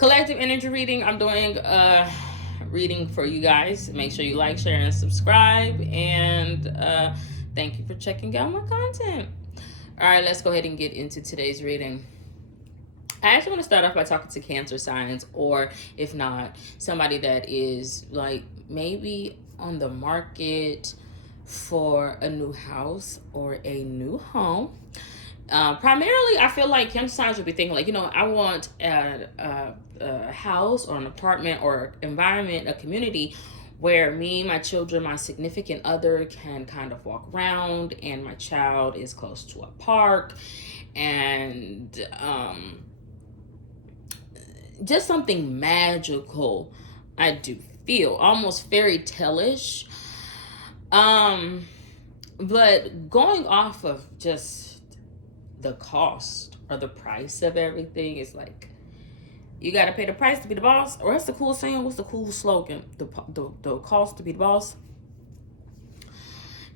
collective energy reading. I'm doing a reading for you guys. Make sure you like, share, and subscribe. And thank you for checking out my content. All right, let's go ahead and get into today's reading. I actually want to start off by talking to Cancer signs, or if not, somebody that is like maybe on the market for a new house or a new home. Primarily, I feel like Cancer signs would be thinking like, I want a house or an apartment or environment, a community where me, my children, my significant other can kind of walk around, and my child is close to a park, and just something magical. I do feel almost fairy tale-ish. But going off of just the cost or the price of everything, is like, you gotta pay the price to be the boss. Or what's the cool saying? What's the cool slogan? The cost to be the boss.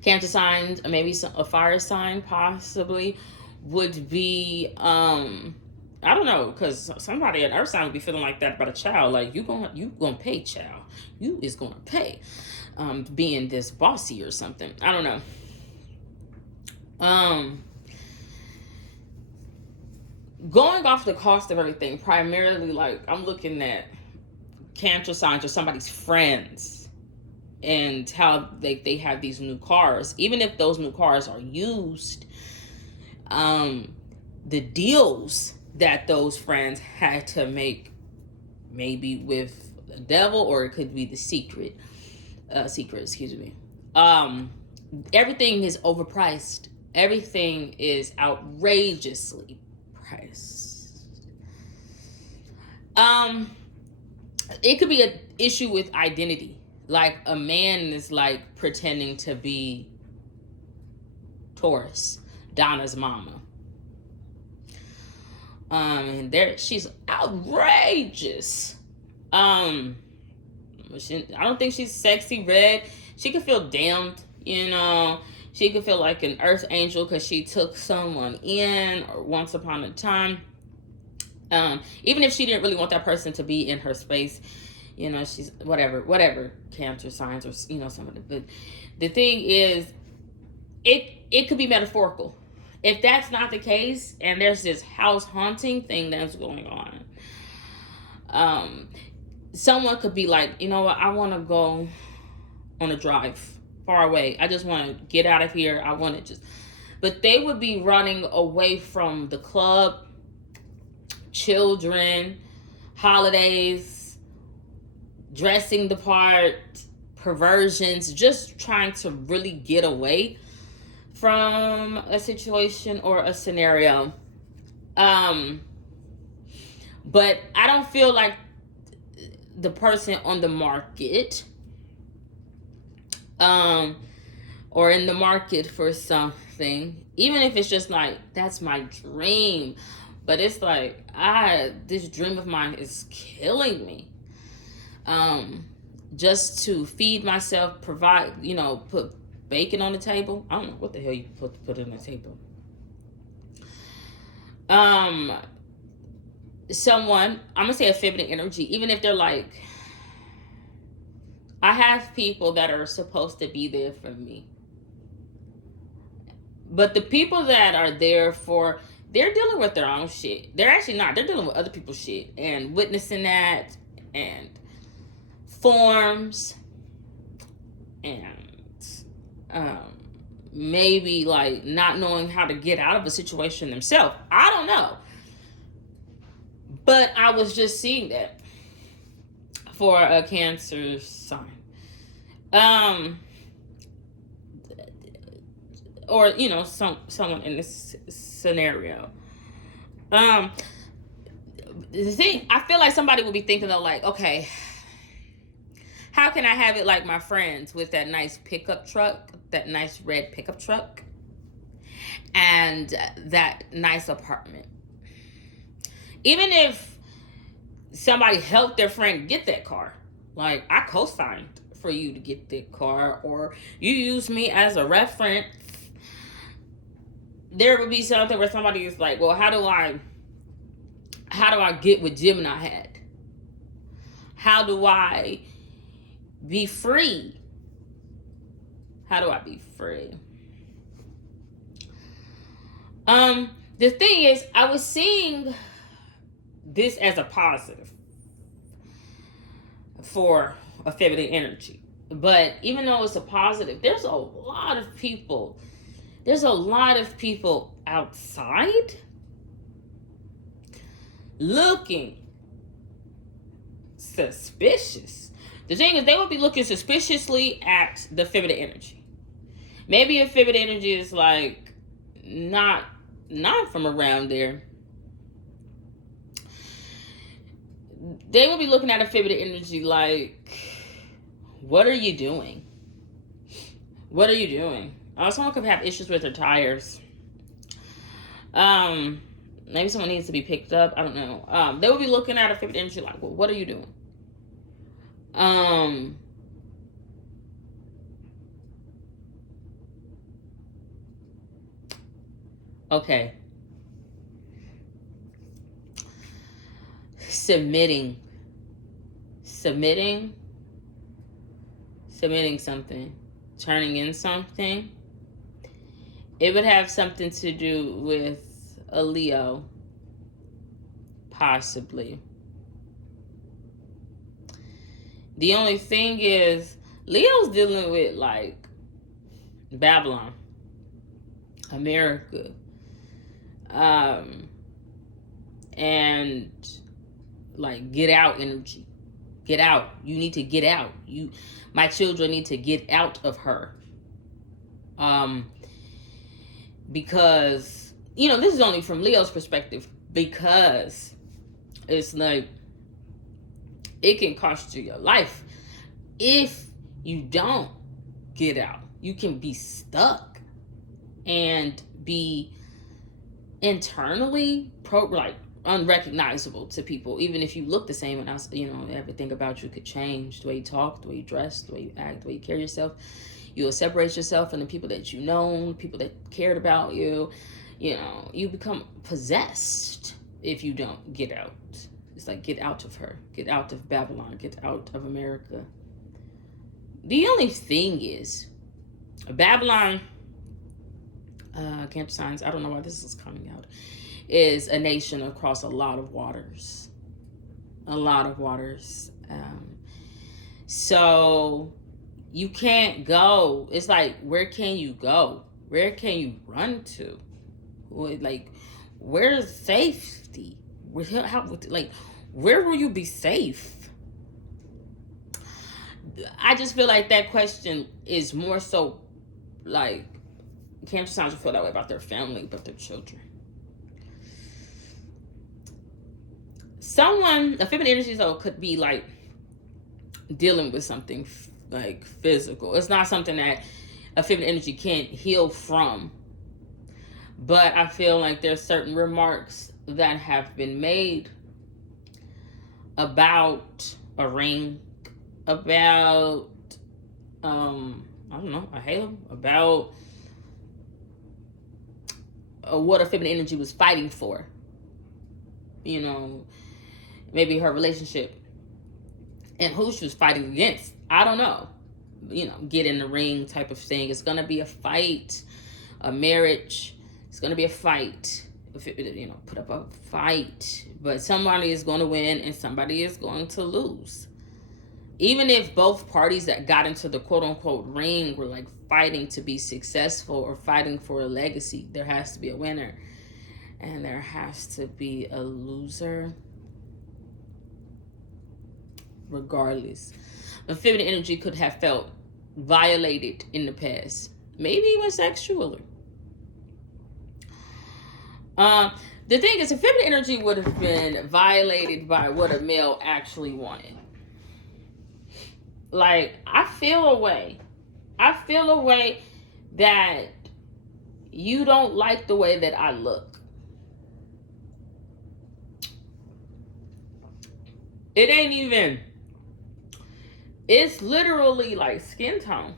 Cancer signs, maybe a fire sign possibly would be I don't know, because somebody at Earth sign would be feeling like that about a child. Like, you gonna pay, child. You is gonna pay. Being this bossy or something. I don't know. Going off the cost of everything, primarily, like, I'm looking at Cancer signs or somebody's friends and how they have these new cars. Even if those new cars are used, the deals that those friends had to make, maybe with the devil, or it could be the secret, excuse me. Everything is overpriced. Everything is outrageously priced. It could be an issue with identity. Like, a man is like pretending to be Taurus, Donna's mama. And she's outrageous. I don't think she's sexy red. She could feel damned, She could feel like an earth angel because she took someone in, or once upon a time. Even if she didn't really want that person to be in her space, she's whatever Cancer signs, or some of it. But the thing is, it could be metaphorical. If that's not the case, and there's this house haunting thing that's going on, someone could be like, you know what, I want to go on a drive far away. I just want to get out of here. I want to just... But they would be running away from the club, children, holidays, dressing the part, perversions, just trying to really get away from a situation or a scenario. But I don't feel like the person on the market, or in the market for something, even if it's just like, that's my dream, but it's like, this dream of mine is killing me. Just to feed myself, provide, put bacon on the table. I don't know what the hell you put on the table. Someone, I'm gonna say a feminine energy, even if they're like, I have people that are supposed to be there for me, but the people that are there for, they're dealing with their own shit. They're actually not. They're dealing with other people's shit and witnessing that, and forms, and maybe like not knowing how to get out of a situation themselves. I don't know. But I was just seeing that for a Cancer sign. Or, someone in this scenario. The thing, I feel like somebody would be thinking though, like, okay, how can I have it like my friends with that nice pickup truck, that nice red pickup truck, and that nice apartment? Even if somebody helped their friend get that car, like, I co-signed for you to get that car, or you use me as a reference, there would be something where somebody is like, well, how do I get what Gemini had? How do I be free? How do I be free? The thing is, I was seeing this as a positive for a feminine energy. But even though it's a positive, there's a lot of people outside looking suspicious. The thing is, they will be looking suspiciously at the feminine energy. Maybe if feminine energy is like not from around there, they will be looking at a feminine energy like, what are you doing? What are you doing? Someone could have issues with their tires. Maybe someone needs to be picked up. I don't know. They will be looking at a feminine energy like, well, what are you doing? Okay. Submitting something, turning in something. It would have something to do with a Leo, possibly. The only thing is, Leo's dealing with like Babylon, America, and like get out energy. Get out. You need to get out. My children need to get out of her. Because, this is only from Leo's perspective, because it's like, it can cost you your life if you don't get out. You can be stuck and be internally unrecognizable to people, even if you look the same. And everything about you could change. The way you talk, the way you dress, the way you act, the way you carry yourself. You'll separate yourself from the people that you know, people that cared about you. You become possessed if you don't get out. It's like, get out of her, get out of Babylon, get out of America. The only thing is, Babylon, Cancer signs, I don't know why this is coming out, is a nation across a lot of waters. So you can't go. It's like, where can you go? Where can you run to? Like, where's safety? Where will you be safe? I just feel like that question is more so like, Cancer signs will feel that way about their family, but their children. A feminine energy though could be like dealing with something like physical. It's not something that a feminine energy can't heal from. But I feel like there's certain remarks that have been made about a ring, about I don't know, a halo, about what a feminine energy was fighting for. Maybe her relationship and who she was fighting against. I don't know. Get in the ring type of thing. It's gonna be a fight, a marriage. It's gonna be a fight. Put up a fight, but somebody is going to win and somebody is going to lose. Even if both parties that got into the quote unquote ring were like fighting to be successful or fighting for a legacy, there has to be a winner and there has to be a loser. Regardless, a feminine energy could have felt violated in the past, maybe even sexually. The thing is, a feminine energy would have been violated by what a male actually wanted. Like, I feel a way that you don't like the way that I look. It ain't even, it's literally like skin tone.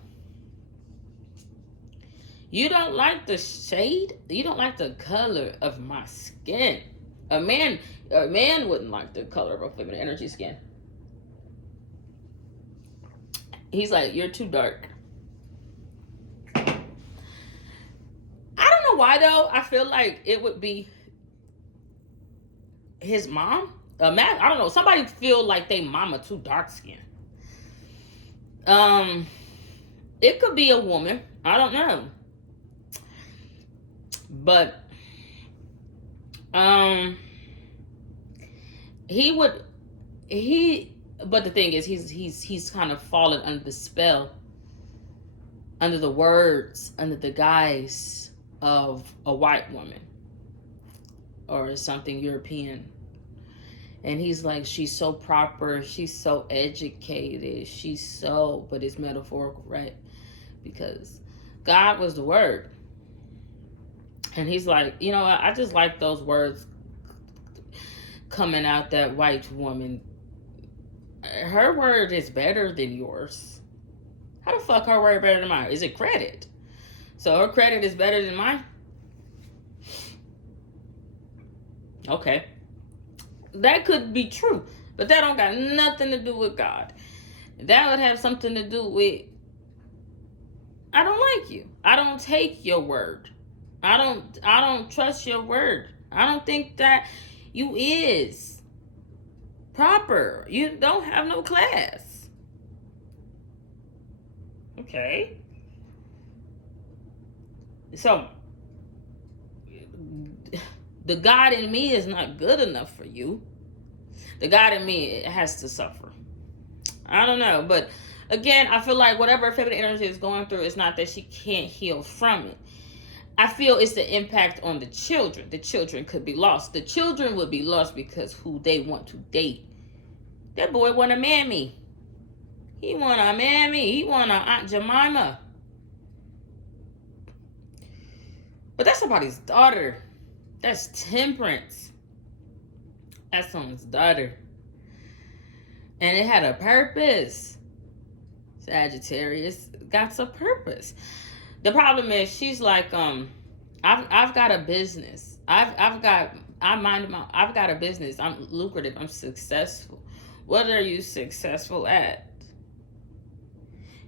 You don't like the shade. You don't like the color of my skin. A man wouldn't like the color of a feminine energy skin. He's like, you're too dark. I don't know why though. I feel like it would be his mom. I don't know. Somebody feel like they mama too dark skinned. It could be a woman. I don't know. But but the thing is he's kind of fallen under the spell, under the words, under the guise of a white woman or something European. And he's like, she's so proper, she's so educated, but it's metaphorical, right? Because God was the word. And he's like, you know what? I just like those words coming out that white woman. Her word is better than yours. How the fuck her word better than mine? Is it credit? So her credit is better than mine? Okay. That could be true. But that don't got nothing to do with God. That would have something to do with, I don't like you. I don't take your word. I don't trust your word. I don't think that you is proper. You don't have no class. Okay. So the God in me is not good enough for you. The God in me has to suffer. I don't know. But again, I feel like whatever feminine energy is going through, it's not that she can't heal from it. I feel it's the impact on the children. The children could be lost. The children would be lost because who they want to date. That boy want a mammy. He want a mammy. He want a Aunt Jemima. But that's somebody's daughter. That's Temperance. That's someone's daughter. And it had a purpose. Sagittarius got a purpose. The problem is she's like, I've got a business. I've got a business. I'm lucrative. I'm successful. What are you successful at?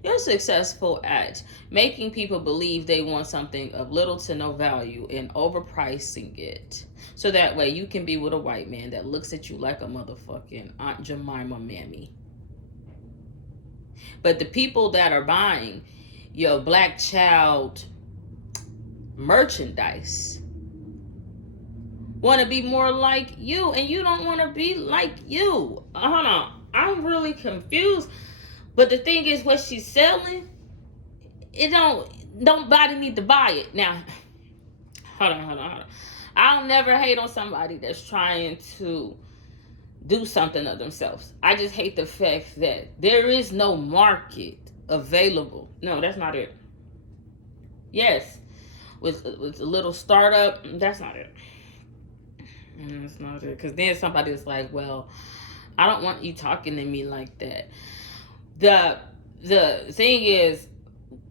You're successful at making people believe they want something of little to no value and overpricing it. So that way you can be with a white man that looks at you like a motherfucking Aunt Jemima mammy. But the people that are buying your black child merchandise want to be more like you, and you don't want to be like you. Hold on. I'm really confused. But the thing is, what she's selling, nobody need to buy it. Now, hold on. I'll never hate on somebody that's trying to do something of themselves. I just hate the fact that there is no market available. No, that's not it. Yes, with a little startup, that's not it. That's not it. Because then somebody's like, well, I don't want you talking to me like that. The thing is,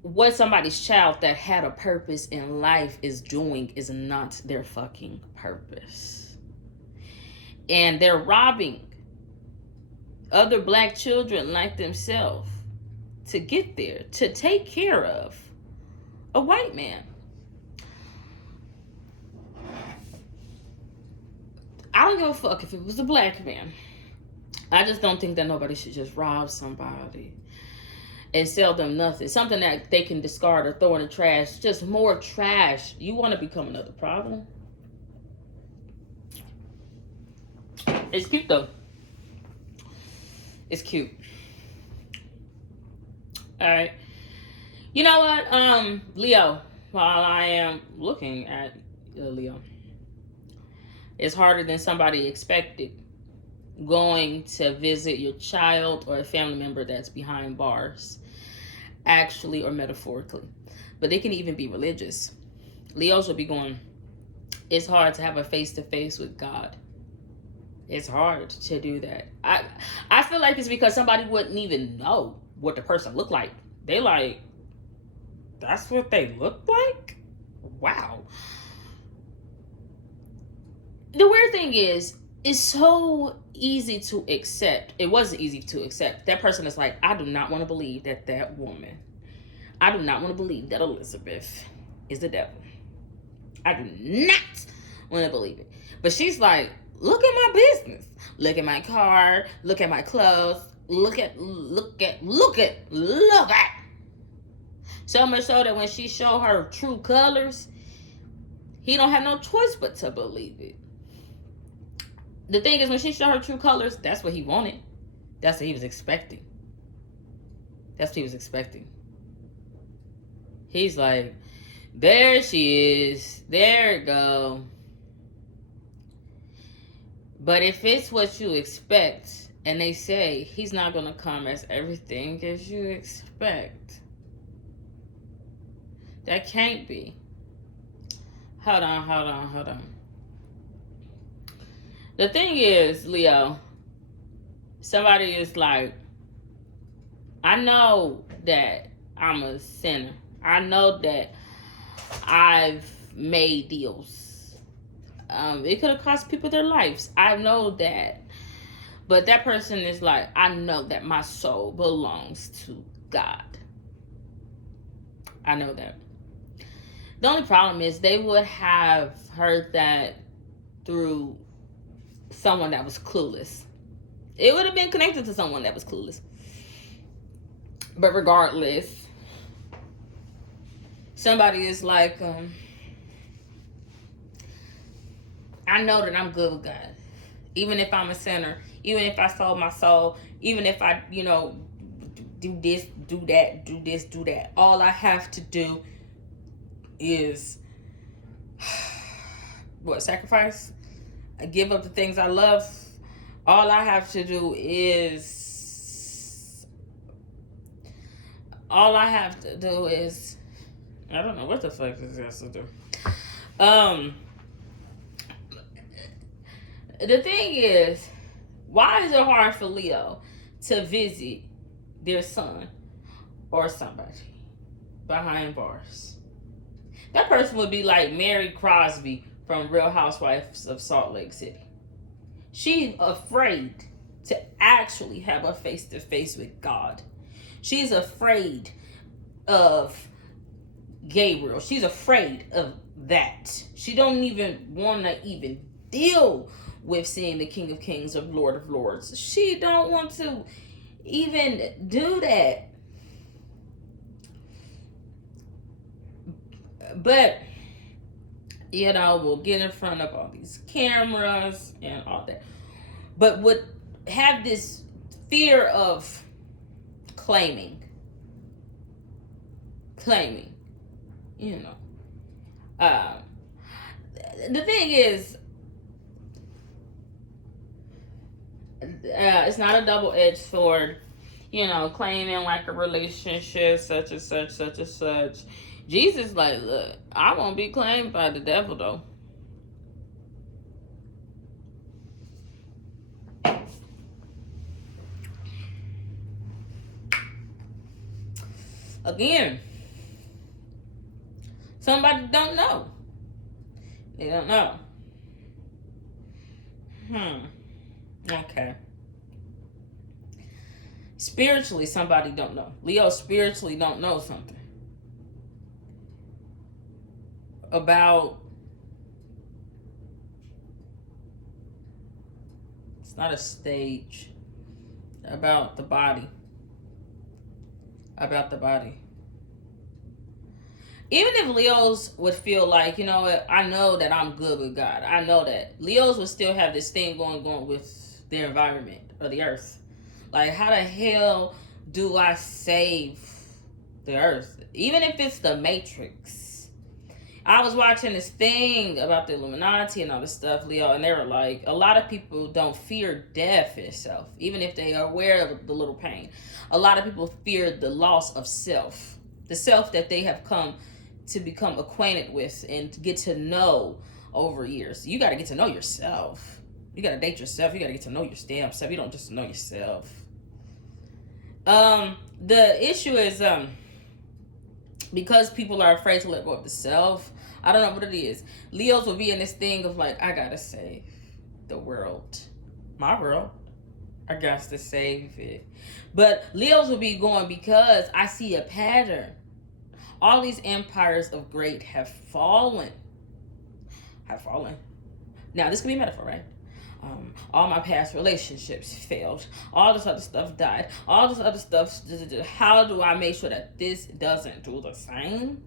what somebody's child that had a purpose in life is doing is not their fucking purpose. And they're robbing other black children like themselves to get there, to take care of a white man. I don't give a fuck if it was a black man. I just don't think that nobody should just rob somebody and sell them nothing. Something that they can discard or throw in the trash. Just more trash. You want to become another problem? It's cute though. It's cute. Alright. You know what? Leo, while I am looking at Leo, it's harder than somebody expected going to visit your child or a family member that's behind bars, actually or metaphorically. But they can even be religious. Leos will be going, it's hard to have a face-to-face with God. It's hard to do that. I feel like it's because somebody wouldn't even know what the person looked like. They like, that's what they look like? Wow. The weird thing is, it's so easy to accept. It wasn't easy to accept. That person is like, I do not want to believe that woman. I do not want to believe that Elizabeth is the devil. I do not want to believe it. But she's like, look at my business. Look at my car. Look at my clothes. Look at. So much so that when she showed her true colors, he don't have no choice but to believe it. The thing is, when she showed her true colors, that's what he wanted. That's what he was expecting. That's what he was expecting. He's like, there she is. There it go. But if it's what you expect, and they say he's not going to come as everything as you expect, that can't be. Hold on. The thing is, Leo, somebody is like, I know that I'm a sinner. I know that I've made deals. It could have cost people their lives. I know that. But that person is like, I know that my soul belongs to God. I know that. The only problem is they would have heard that through someone that was clueless. It would have been connected to someone that was clueless. But regardless, somebody is like, I know that I'm good with God. Even if I'm a sinner, even if I sold my soul, even if I, do this, do that, do this, do that. All I have to do is, sacrifice? I give up the things I love. All I have to do is, I don't know what the fuck this has to do. The thing is, why is it hard for Leo to visit their son or somebody behind bars? That person would be like Mary Crosby from Real Housewives of Salt Lake City. She's afraid to actually have a face-to-face with God. She's afraid of Gabriel. She's afraid of that. She don't even want to even deal with seeing the King of Kings or Lord of Lords. She don't want to even do that. But, we'll get in front of all these cameras and all that. But would have this fear of claiming. The thing is, it's not a double-edged sword, claiming like a relationship, such and such. Jesus like, look, I won't be claimed by the devil, though. Again, somebody don't know. They don't know. Okay. Spiritually, somebody don't know. Leo spiritually don't know something about, it's not a stage, about the body. Even if Leos would feel like, you know what, I know that I'm good with God. I know that. Leos would still have this thing going with their environment or the earth. Like, how the hell do I save the earth? Even if it's the Matrix. I was watching this thing about the Illuminati and all this stuff, Leo, and they were like, a lot of people don't fear death itself, even if they are aware of the little pain. A lot of people fear the loss of self. The self that they have come to become acquainted with and to get to know over years. You got to get to know yourself. You got to date yourself. You got to get to know your damn self. You don't just know yourself. The issue is, because people are afraid to let go of the self, I don't know what it is. Leos will be in this thing of like, I got to save the world. my world. I got to save it. But Leos will be going because I see a pattern. All these empires of great have fallen. Have fallen. Now, this could be a metaphor, right? All my past relationships failed. All this other stuff died. All this other stuff. How do I make sure that this doesn't do the same?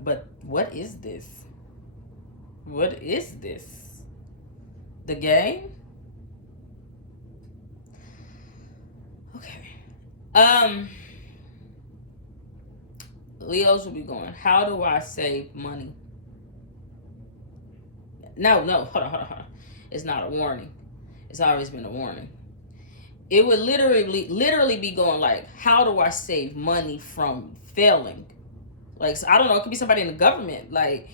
But what is this? What is this? The game? Okay. Leos will be going, how do I save money? No, hold on. It's not a warning. It's always been a warning. It would literally be going like, how do I save money from failing? Like, so I don't know, it could be somebody in the government, like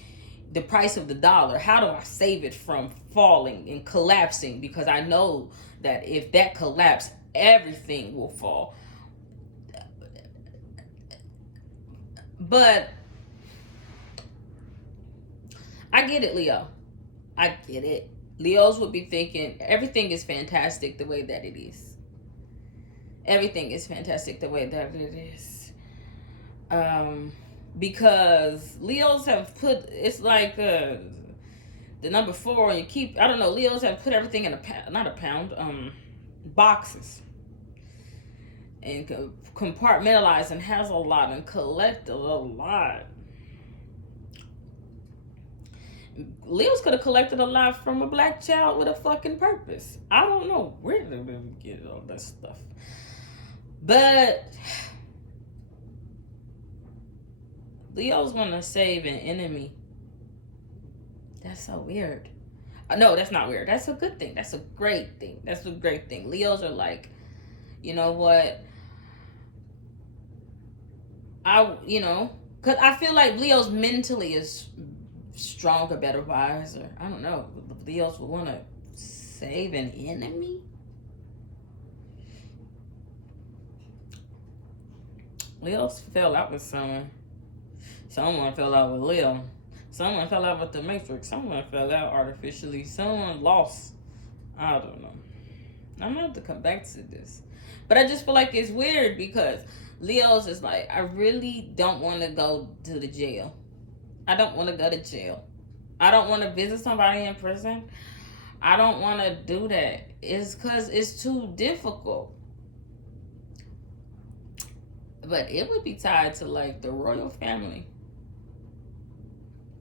the price of the dollar. How do I save it from falling and collapsing? Because I know that if that collapses, everything will fall. But I get it, Leo. I get it. Leos would be thinking everything is fantastic the way that it is. Everything is fantastic the way that it is. Because Leos have put, it's like the number 4, and you keep, I don't know, Leos have put everything in boxes. And compartmentalize and has a lot and collected a lot. Leos could have collected a lot from a black child with a fucking purpose. I don't know where did they get all that stuff. But Leos want to save an enemy. That's so weird. No, that's not weird. That's a good thing. That's a great thing. That's a great thing. Leos are like, you know what? Because I feel like Leos mentally is stronger, better, wiser. I don't know. Leos will want to save an enemy. Leos fell out with someone. Someone fell out with Leo. Someone fell out with the Matrix. Someone fell out artificially. Someone lost. I don't know. I'm gonna have to come back to this. But I just feel like it's weird because Leo's is like, I really don't want to go to the jail. I don't want to go to jail. I don't want to visit somebody in prison. I don't want to do that. It's because it's too difficult. But it would be tied to like the royal family.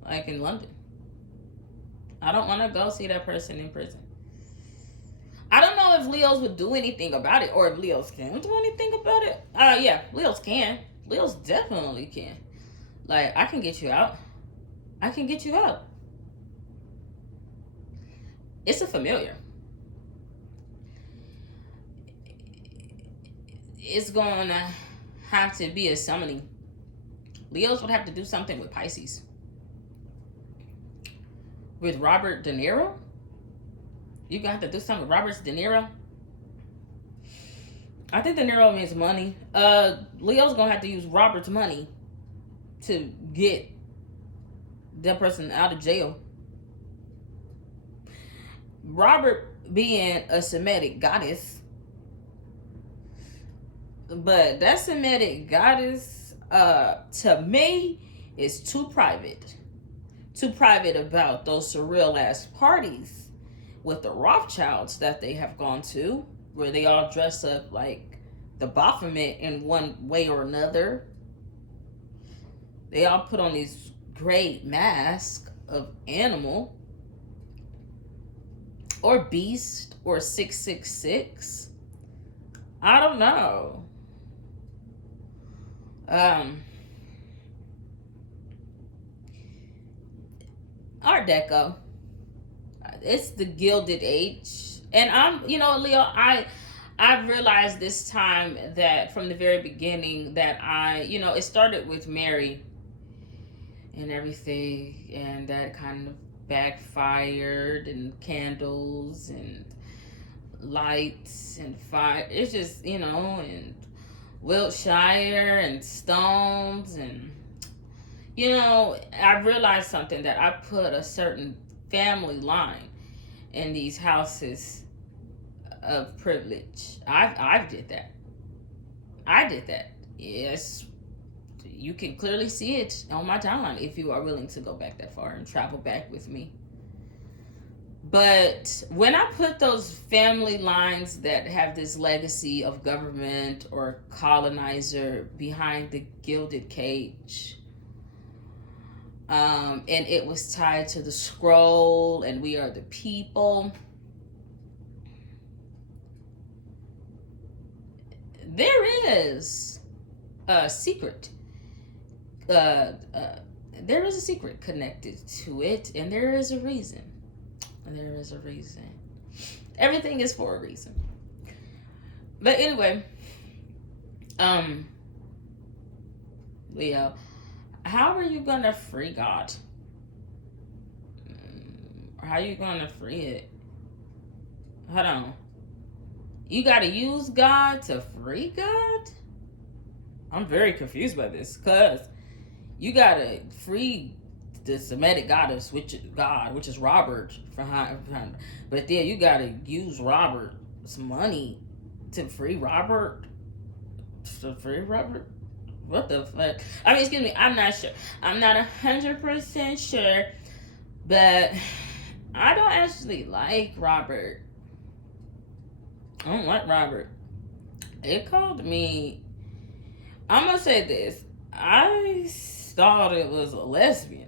Like in London. I don't want to go see that person in prison. I don't know if Leos would do anything about it or if Leos can do anything about it. Yeah, Leos can. Leos definitely can. Like, I can get you out. I can get you out. It's a familiar. It's going to have to be a summoning. Leos would have to do something with Pisces. With Robert De Niro? You gonna have to do something with Robert De Niro? I think De Niro means money. Leo's gonna have to use Robert's money to get that person out of jail. Robert being a Semitic goddess, but that Semitic goddess, to me, is too private. Too private about those surreal ass parties with the Rothschilds that they have gone to, where they all dress up like the Baphomet in one way or another. They all put on these great masks of animal or beast or 666. I don't know. Art Deco. It's the Gilded Age. And Leo, I've realized this time that from the very beginning that it started with Mary and everything, and that kind of backfired, and candles and lights and fire. It's just, and Wiltshire and stones, and I realized something, that I put a certain family line, in these houses of privilege. I've did that. I did that. Yes, you can clearly see it on my timeline if you are willing to go back that far and travel back with me. But when I put those family lines that have this legacy of government or colonizer behind the gilded cage, and it was tied to the scroll and we are the people, there is a secret. There is a secret connected to it, and there is a reason. There is a reason. Everything is for a reason. But anyway, Leo, how are you gonna free God? How are you gonna free it? Hold on. You gotta use God to free God? I'm very confused by this, because you gotta free the Semitic goddess, which is Robert, but then you gotta use Robert's money to free Robert. What the fuck? I mean, excuse me, I'm not sure. I'm not 100% sure, but I don't actually like Robert. I don't like Robert. It called me. I'm gonna say this. I thought it was a lesbian.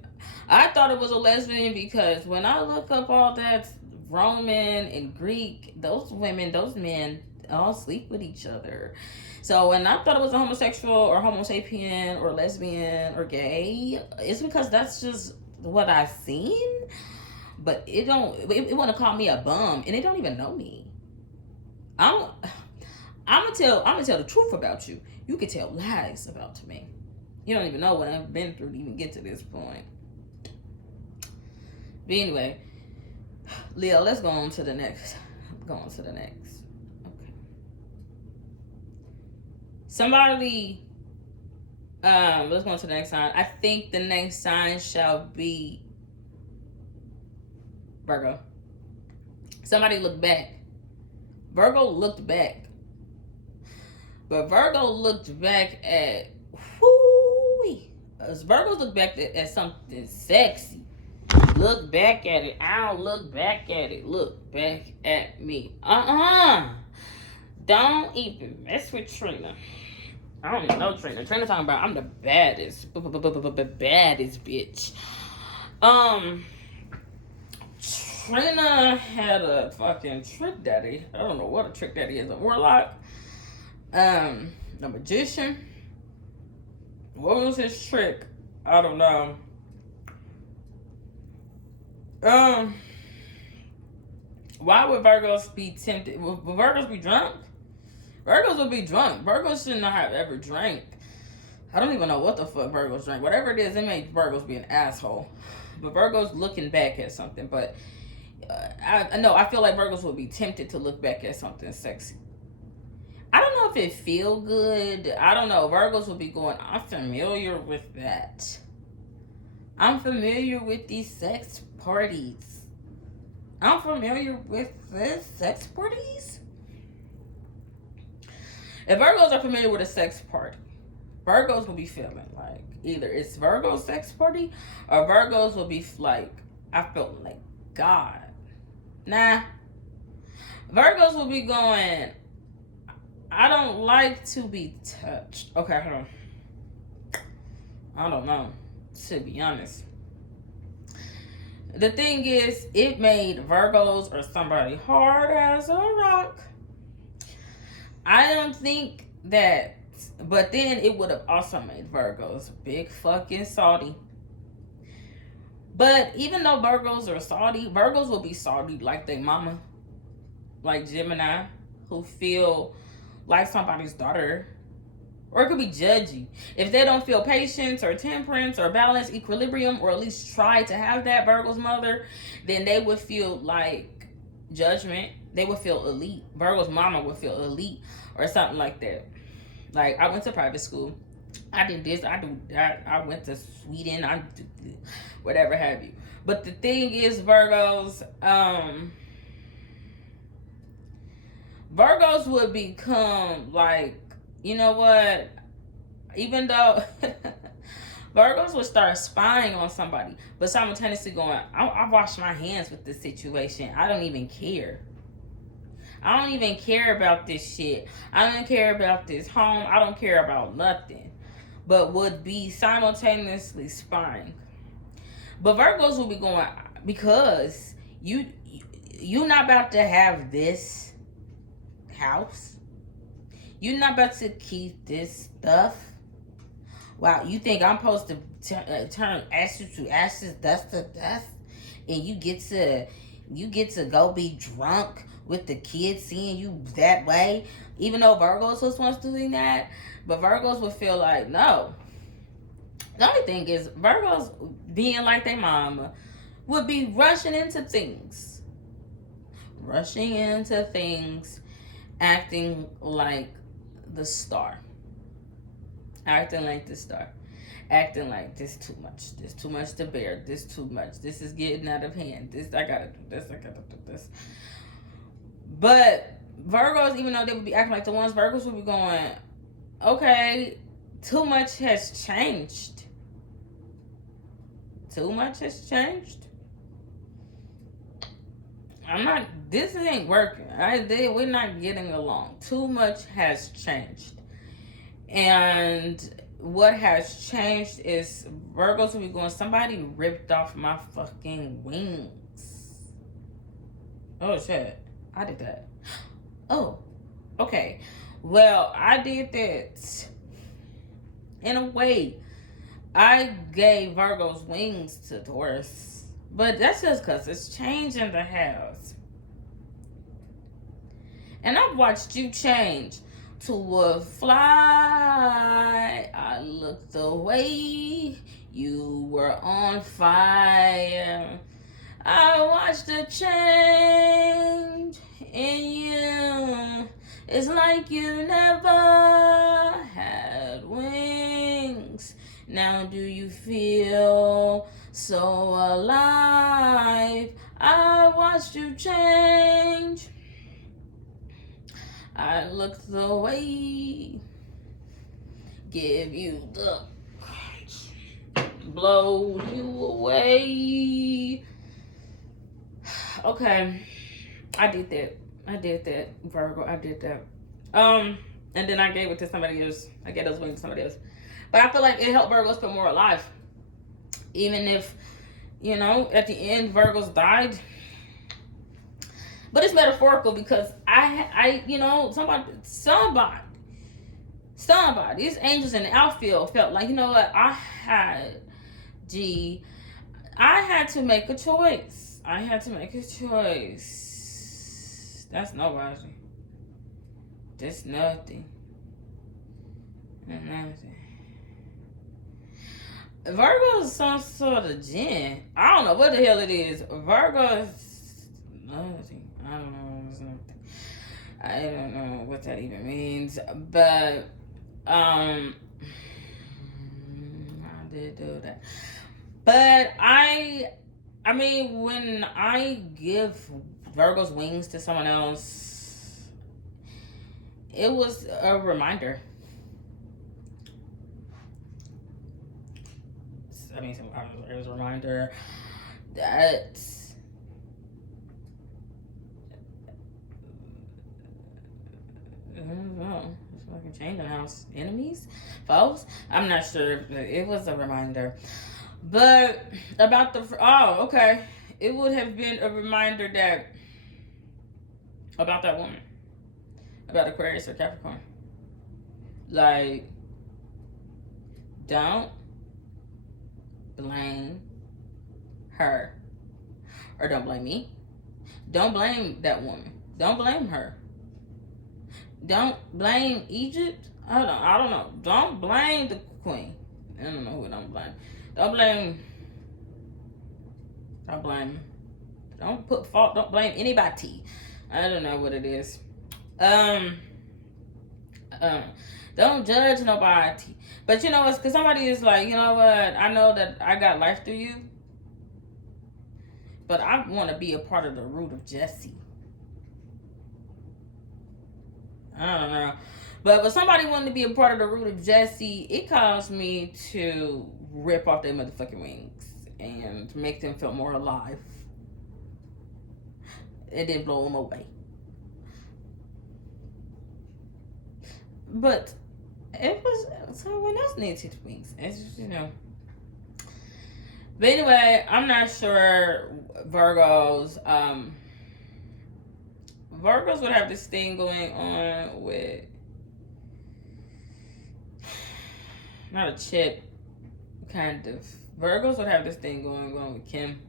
I thought it was a lesbian because when I look up all that Roman and Greek, those women, those men all sleep with each other. So when I thought it was a homosexual or homo sapien or lesbian or gay, it's because that's just what I've seen. But it want to call me a bum, and it don't even know me. I'm gonna tell the truth about you. You can tell lies about me. You don't even know what I've been through to even get to this point. But anyway, Leo, let's go on to the next. Okay. Somebody, let's go on to the next sign. I think the next sign shall be Virgo. Somebody look back. Virgo looked back. But Virgo looked back at, Virgos look back at something sexy. Look back at it. I don't look back at it. Look back at me. Don't even mess with Trina. I don't even know Trina. Trina talking about I'm the baddest. Baddest bitch. Trina had a fucking trick daddy. I don't know what a trick daddy is. A warlock. A magician. What was his trick? I don't know. Why would Virgos be tempted? Would Virgos be drunk? Virgos would be drunk. Virgos should not have ever drank. I don't even know what the fuck Virgos drink. Whatever it is, it made Virgos be an asshole. But Virgos looking back at something. But I feel like Virgos would be tempted to look back at something sexy. I don't know if it feel good. I don't know. Virgos will be going, I'm familiar with that. I'm familiar with these sex parties. I'm familiar with this sex parties. If Virgos are familiar with a sex party, Virgos will be feeling like either it's Virgo's sex party or Virgos will be like, I felt like God. Nah. Virgos will be going, I don't like to be touched. Okay, hold on. I don't know, to be honest. The thing is, it made Virgos or somebody hard as a rock. I don't think that, but then it would have also made Virgos big fucking salty. But even though Virgos are salty, Virgos will be salty like their mama, like Gemini, who feel like somebody's daughter. Or it could be judgy. If they don't feel patience or temperance or balance, equilibrium, or at least try to have that, Virgo's mother, then they would feel like judgment. They would feel elite. Virgo's mama would feel elite or something like that. Like, I went to private school. I did this, I do that. I went to Sweden. I do whatever have you. But the thing is, Virgos, Virgos would become like, you know what? Even though Virgos would start spying on somebody, but simultaneously going, I wash my hands with this situation. I don't even care. I don't even care about this shit. I don't care about this home. I don't care about nothing. But would be simultaneously spying. But Virgos will be going, because you not about to have this house. You're not about to keep this stuff. Wow, you think I'm supposed to turn ashes to ashes, dust to dust, and you get to go be drunk with the kids seeing you that way, even though Virgos was once doing that, but Virgos would feel like, no. The only thing is, Virgos being like their mama would be rushing into things, acting like the star, acting like this too much to bear, this too much, this is getting out of hand, this I gotta do this, But Virgos, even though they would be acting like the ones, Virgos would be going, okay, too much has changed. This ain't working. We're not getting along. Too much has changed. And what has changed is Virgos will be going, somebody ripped off my fucking wings. Oh shit, I did that. Oh, okay. Well, I did that. In a way, I gave Virgo's wings to Taurus. But that's just because it's changing the house. And I've watched you change to a fly. I looked away. You were on fire. I watched the change in you. It's like you never had wings. Now do you feel so alive? I watched you change. I looked away. Give you the blow you away. Okay. I did that, Virgo. I did that. And then I gave it to somebody else. I gave those wings to somebody else. But I feel like it helped Virgos feel more alive. Even if, at the end Virgos died. But it's metaphorical because somebody, these angels in the outfield felt like, you know what, I had to make a choice. That's nobody. That's nothing. Virgo is some sort of jinn. I don't know what the hell it is. Virgo is nothing. I don't know what that even means. But I did do that. But I mean, when I give Virgo's wings to someone else, it was a reminder. It was a reminder that I don't know. It's fucking changing house. Enemies? Foes? I'm not sure. It was a reminder. But about okay. It would have been a reminder about that woman. About Aquarius or Capricorn. Like, don't blame her. Or don't blame me. Don't blame that woman. Don't blame her. Don't blame Egypt. I don't know. Don't blame the queen. I don't know who don't blame. Don't blame. Don't put fault. Don't blame anybody. I don't know what it is. Don't judge nobody. But it's because somebody is like, you know what? I know that I got life through you, but I want to be a part of the root of Jesse. I don't know. But when somebody wanted to be a part of the root of Jesse, it caused me to rip off their motherfucking wings and make them feel more alive. It didn't blow them away. But it was someone else needed wings. It's just, But anyway, I'm not sure Virgos. Virgos would have this thing going on with not a chip, kind of. Virgos would have this thing going on with Kim.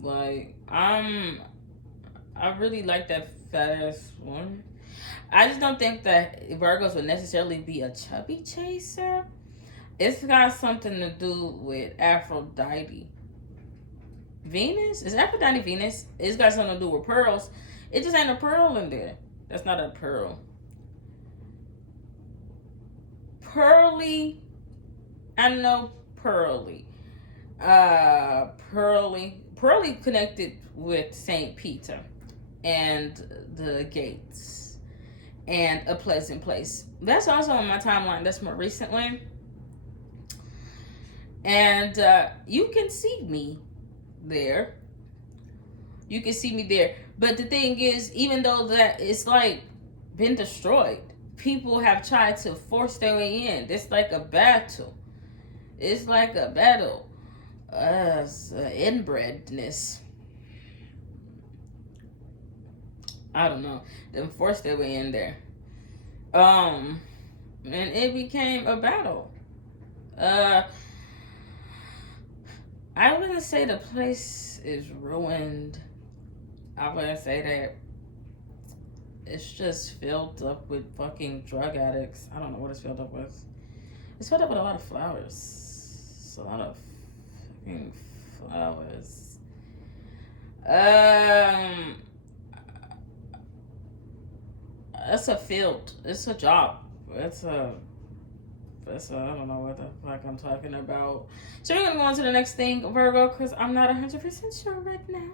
Like, I really like that fat ass one. I just don't think that Virgos would necessarily be a chubby chaser. It's got something to do with Aphrodite. Venus? Is Aphrodite Venus? It's got something to do with pearls. It just ain't a pearl in there. That's not a pearl. Pearly. I know pearly. Pearly connected with St. Peter and the gates and a pleasant place. That's also on my timeline. That's more recently. And you can see me there. You can see me there. But the thing is, even though that it's like been destroyed, people have tried to force their way in. It's like a battle. It's like a battle. Inbredness. I don't know. They forced their way in there. And it became a battle. I wouldn't say the place is ruined. I wouldn't say that. It's just filled up with fucking drug addicts. I don't know what it's filled up with. It's filled up with a lot of flowers. It's a lot of fucking flowers. It's a field. It's a job. It's a I don't know what the fuck I'm talking about. So we're gonna go on to the next thing, Virgo, because I'm not 100% sure right now.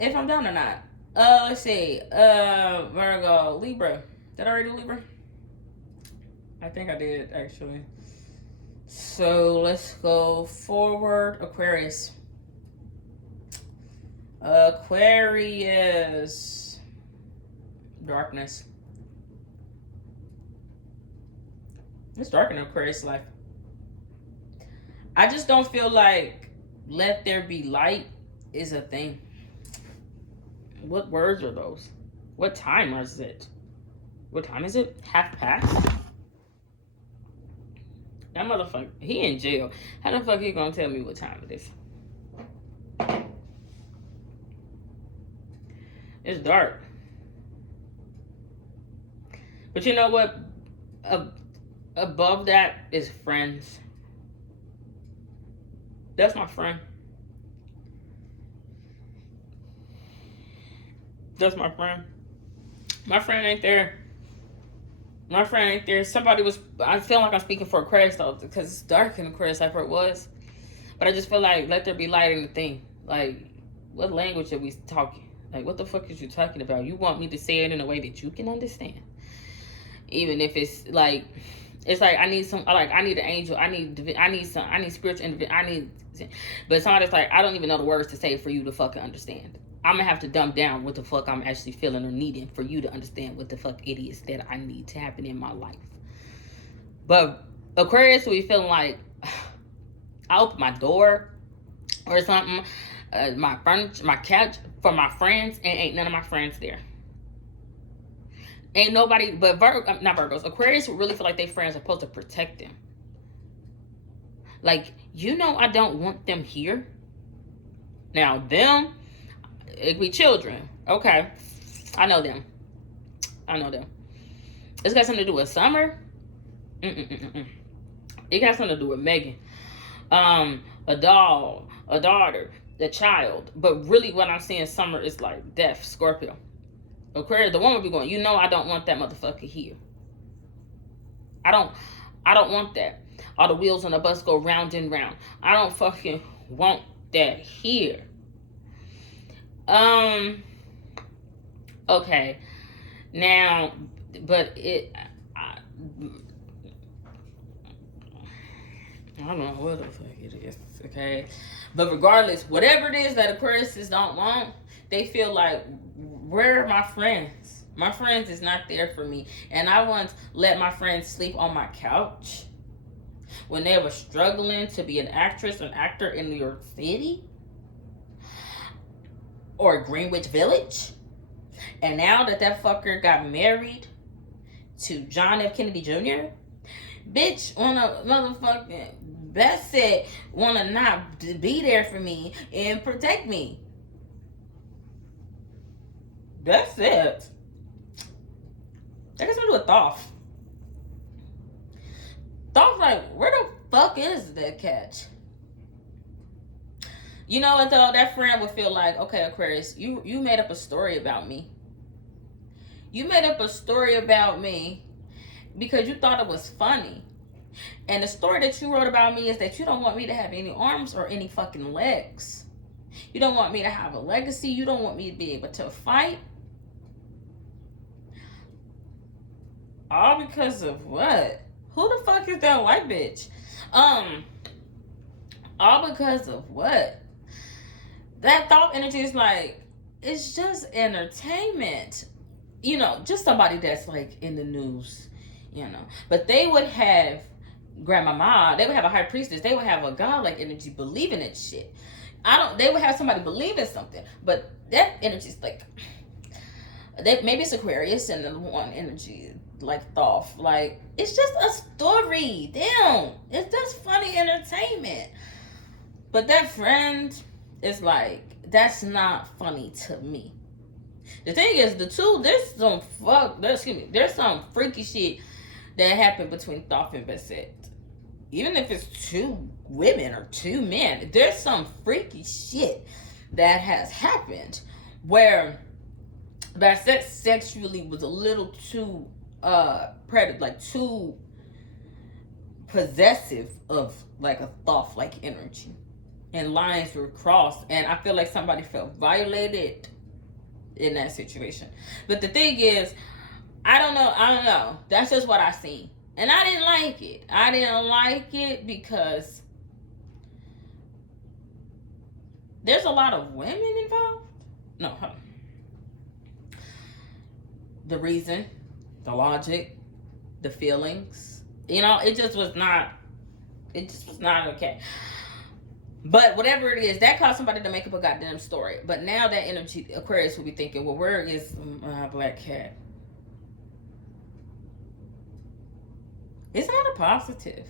If I'm done or not. Let's see. Virgo, Libra. Did I already do Libra? I think I did, actually. So let's go forward. Aquarius. Aquarius. Darkness. It's dark in Aquarius life. I just don't feel like let there be light is a thing. What words are those? What time is it? What time is it? 1:30? That motherfucker, he in jail. How the fuck he gonna tell me what time it is? It's dark. But you know what? Above that is friends. That's my friend. That's my friend. My friend ain't there. My friend ain't there. Somebody was... I feel like I'm speaking for Aquarius, though, because it's dark in Aquarius like where it was. But I just feel like let there be light in the thing. Like, what language are we talking? Like, what the fuck is you talking about? You want me to say it in a way that you can understand. Even if it's like... It's like I need an angel. I need spiritual. But somebody's like, I don't even know the words to say for you to fucking understand. I'm gonna have to dumb down what the fuck I'm actually feeling or needing for you to understand what the fuck it is that I need to happen in my life. But Aquarius will be feeling like I open my door or something, my furniture, my couch for my friends, and ain't none of my friends there. Ain't nobody, but not Virgos. Aquarius would really feel like their friends are supposed to protect them. Like, I don't want them here. Now, them, it could be children. Okay. I know them. It's got something to do with Summer. It got something to do with Megan. A doll, a daughter, a child. But really what I'm seeing Summer is like death, Scorpio. Aquarius, the woman be going, I don't want that motherfucker here. I don't want that. All the wheels on the bus go round and round. I don't fucking want that here. Okay. Now, but I don't know what the fuck it is, okay? But regardless, whatever it is that Aquariuses don't want, they feel like, where are my friends? My friends is not there for me. And I once let my friends sleep on my couch when they were struggling to be an actress, an actor in New York City or Greenwich Village. And now that fucker got married to John F. Kennedy Jr., bitch wanna motherfucking Bastet wanna not be there for me and protect me. That's it. That got something to do with Thoth. Thoth like, where the fuck is that catch? You know what though? That friend would feel like, okay, Aquarius, you made up a story about me. You made up a story about me because you thought it was funny. And the story that you wrote about me is that you don't want me to have any arms or any fucking legs. You don't want me to have a legacy. You don't want me to be able to fight. All because of what? Who the fuck is that white bitch? All because of what? That Thoth energy is like, it's just entertainment. You know, just somebody that's like in the news, you know. But they would have grandmama, they would have a high priestess, they would have a godlike energy believing in shit. They would have somebody believe in something. But that energy is like, maybe it's Aquarius and the one energy like Thoth. Like, it's just a story. Damn. It's just funny entertainment. But that friend is like, that's not funny to me. The thing is, there's some freaky shit that happened between Thoth and Bastet. Even if it's two women or two men, there's some freaky shit that has happened where Bastet sexually was a little too too possessive of like a Thoth like energy, and lines were crossed, and I feel like somebody felt violated in that situation. But the thing is, I don't know. That's just what I seen. And I didn't like it. I didn't like it because there's a lot of women involved. No. The reason, the logic, the feelings. You know, it just was not okay. But whatever it is, that caused somebody to make up a goddamn story. But now that energy, Aquarius will be thinking, well, where is my black cat? It's not a positive.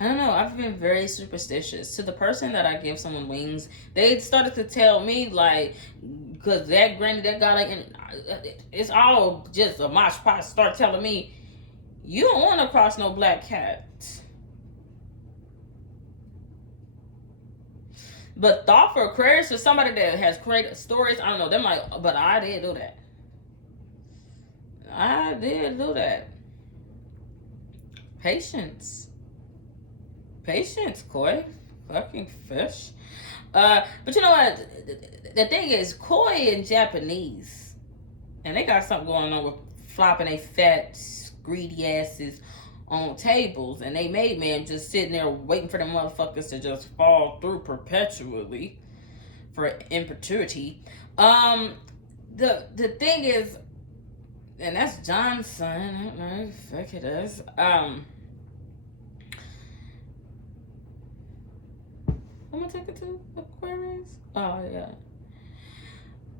I don't know. I've been very superstitious. To the person that I give someone wings, they started to tell me, like, because that granny, that guy, like, it's all just a mosh pot. Start telling me, you don't want to cross no black cat. But Thoth for Aquarius is somebody that has created stories. I don't know. They're like, but I did do that. I did do that. Patience, koi. Fucking fish. But you know what? The thing is, koi in Japanese, and they got something going on with flopping their fat, greedy asses on tables, and they made man just sitting there waiting for them motherfuckers to just fall through perpetually for immaturity. The thing is, and that's John's son. Right? Fuck it is. I'm gonna take it to Aquarius. Oh yeah.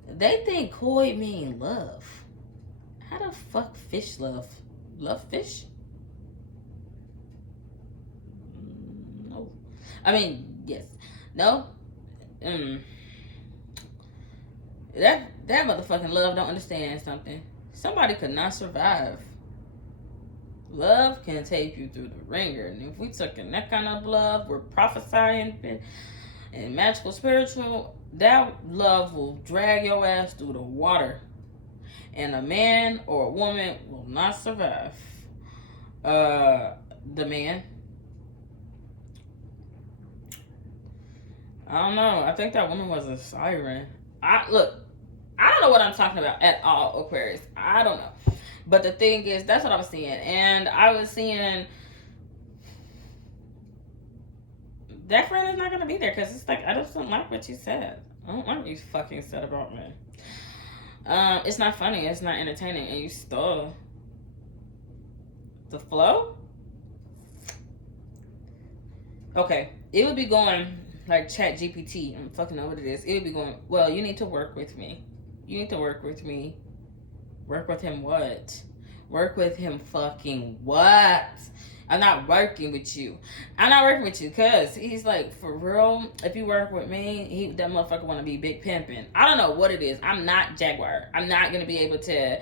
They think koi mean love. How the fuck fish love fish? No. I mean, yes. No. That motherfucking love don't understand something. Somebody could not survive. Love can take you through the ringer. And if we took in that kind of love, we're prophesying and magical spiritual, that love will drag your ass through the water. And a man or a woman will not survive. The man. I don't know. I think that woman was a siren. I I don't know what I'm talking about at all, Aquarius. I don't know. But the thing is, that's what I was seeing. And I was seeing that friend is not going to be there because it's like, I just don't like what you said. I don't like what you fucking said about me. It's not funny. It's not entertaining. And you stole the flow. Okay. It would be going like Chat GPT. I don't fucking know what it is. It would be going, well, you need to work with me. You need to work with me. Work with him what? Work with him fucking what? I'm not working with you. I'm not working with you because he's like, for real, if you work with me, that motherfucker want to be big pimping. I don't know what it is. I'm not Jaguar. I'm not going to be able to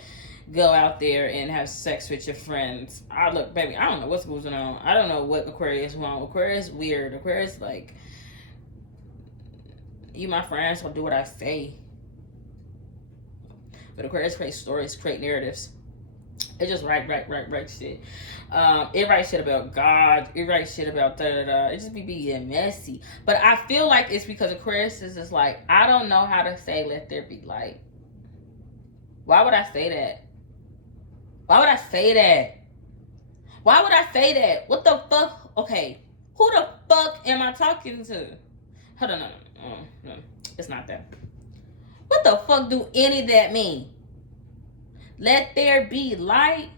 go out there and have sex with your friends. Look, baby, I don't know what's going on. I don't know what Aquarius want. Aquarius weird. Aquarius like, you my friends, so do what I say. But Aquarius create stories, create narratives. It just write shit. It writes shit about God. It writes shit about da-da-da. It just be being messy. But I feel like it's because Aquarius is just like, I don't know how to say let there be light. Why would I say that? Why would I say that? Why would I say that? What the fuck? Okay. Who the fuck am I talking to? Hold on, no. It's not that. What the fuck do any of that mean? Let there be light?